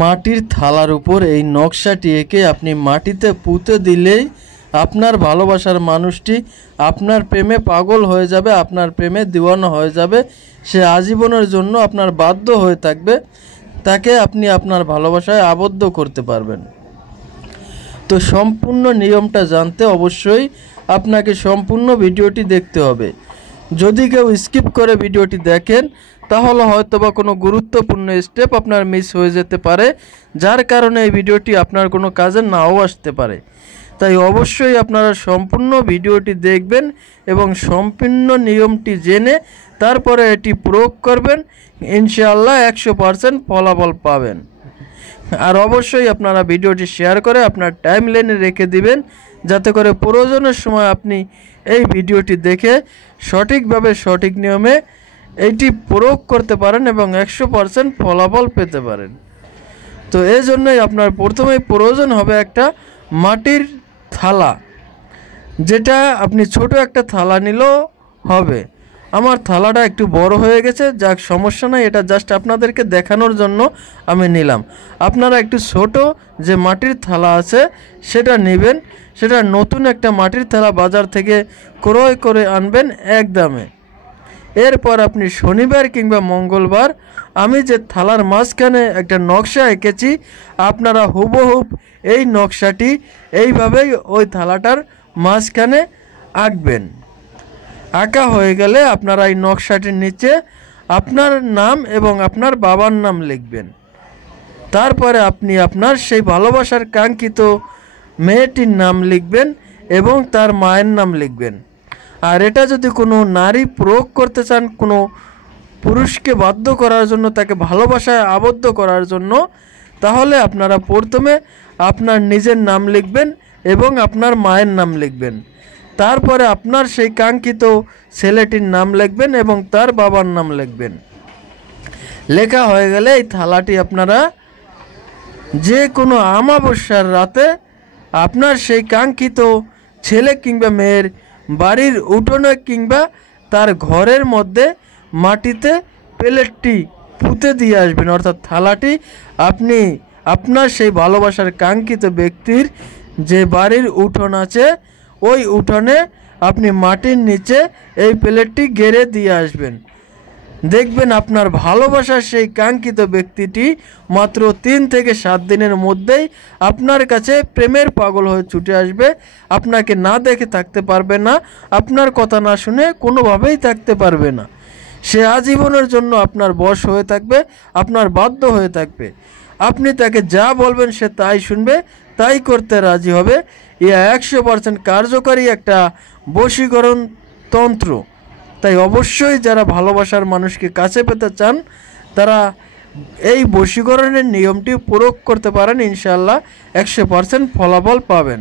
মাটির থালার উপর এই নকশাটি এঁকে আপনি মাটিতে পুঁতে দিলেই আপনার ভালোবাসার মানুষটি আপনার প্রেমে পাগল হয়ে যাবে, আপনার প্রেমে দিওয়ানা হয়ে যাবে। সে আজীবনের জন্য আপনার বাধ্য হয়ে থাকবে, তাকে আপনি আপনার ভালোবাসায় আবদ্ধ করতে পারবেন। তো সম্পূর্ণ নিয়মটা জানতে অবশ্যই আপনাকে সম্পূর্ণ ভিডিওটি দেখতে হবে। যদি কেউ স্কিপ করে ভিডিওটি দেখেন তাহলে হয়তোবা কোনো গুরুত্বপূর্ণ স্টেপ আপনার মিস হয়ে যেতে পারে, যার কারণে এই ভিডিওটি আপনার কোনো কাজে নাও আসতে পারে। তাই অবশ্যই আপনারা সম্পূর্ণ ভিডিওটি দেখবেন এবং সম্পূর্ণ নিয়মটি জেনে তারপরে এটি প্রয়োগ করবেন। ইনশাআল্লাহ 100% ফলাফল পাবেন। আর অবশ্যই আপনারা ভিডিওটি শেয়ার করে আপনার টাইমলাইনে রেখে দিবেন, যাতে করে প্রয়োজনের সময় আপনি এই ভিডিওটি দেখে সঠিকভাবে সঠিক নিয়মে এইটি প্রয়োগ করতে পারেন এবং 100% ফলাফল পেতে পারেন। তো এই জন্যই আপনার প্রথমেই প্রয়োজন হবে একটা মাটির থালা, যেটা আপনি ছোট একটা থালা নিলেও হবে। আমার থালাটা একটু বড় হয়ে গেছে, যাক সমস্যা নাই, এটা জাস্ট আপনাদেরকে দেখানোর জন্য আমি নিলাম। আপনারা একটু ছোট যে মাটির থালা আছে সেটা নেবেন, সেটা নতুন একটা মাটির থালা বাজার থেকে ক্রয় করে আনবেন এক দামে। এরপর আপনি শনিবার কিংবা মঙ্গলবার আমি যে থালার মাঝখানে একটা নকশা এঁকেছি, আপনারা হুবহুব এই নকশাটি এইভাবেই ওই থালাটার মাঝখানে আঁকবেন। আঁকা হয়ে গেলে আপনারা এই নকশাটির নিচে আপনার নাম এবং আপনার বাবার নাম লিখবেন। তারপরে আপনি আপনার সেই ভালোবাসার কাঙ্ক্ষিত মেয়েটির নাম লিখবেন এবং তার মায়ের নাম লিখবেন। আর এটা যদি কোনো নারী প্রয়োগ করতে চান, কোনো পুরুষকে বাধ্য করার জন্য, তাকে ভালোবাসায় আবদ্ধ করার জন্য, তাহলে আপনারা প্রথমে আপনার নিজের নাম লিখবেন এবং আপনার মায়ের নাম লিখবেন। তারপরে আপনার সেই কাঙ্ক্ষিত ছেলেটির নাম লিখবেন এবং তার বাবার নাম লিখবেন। লেখা হয়ে গেলে এই থালাটি আপনারা যে কোনো অমাবস্যার রাতে আপনার সেই কাঙ্ক্ষিত ছেলে কিংবা মেয়ের বাড়ির উঠোনে কিংবা তার ঘরের মধ্যে মাটিতে প্লেটটি পুঁতে দিয়ে আসবেন। অর্থাৎ থালাটি আপনি আপনার সেই ভালোবাসার কাঙ্ক্ষিত ব্যক্তির যে বাড়ির উঠোন আছে ওই উঠোনে আপনি মাটির নিচে এই প্লেটটি গেড়ে দিয়ে আসবেন। দেখবেন আপনার ভালোবাসার সেই কাঙ্ক্ষিত ব্যক্তিটি মাত্র 3 থেকে 7 দিনের মধ্যেই আপনার কাছে প্রেমের পাগল হয়ে ছুটে আসবে। আপনাকে না দেখে থাকতে পারবে না, আপনার কথা না শুনে কোনোভাবেই থাকতে পারবে না। সে আজীবনের জন্য আপনার বশ হয়ে থাকবে, আপনার বাধ্য হয়ে থাকবে। আপনি তাকে যা বলবেন সে তাই শুনবে, তাই করতে রাজি হবে। ইয়া 100% কার্যকরী একটা বশীকরণ তন্ত্র। তাই অবশ্যই যারা ভালোবাসার মানুষকে কাছে পেতে চান তারা এই বশীকরণের নিয়মটি প্রয়োগ করতে পারেন। ইনশাআল্লাহ 100% ফলাফল পাবেন।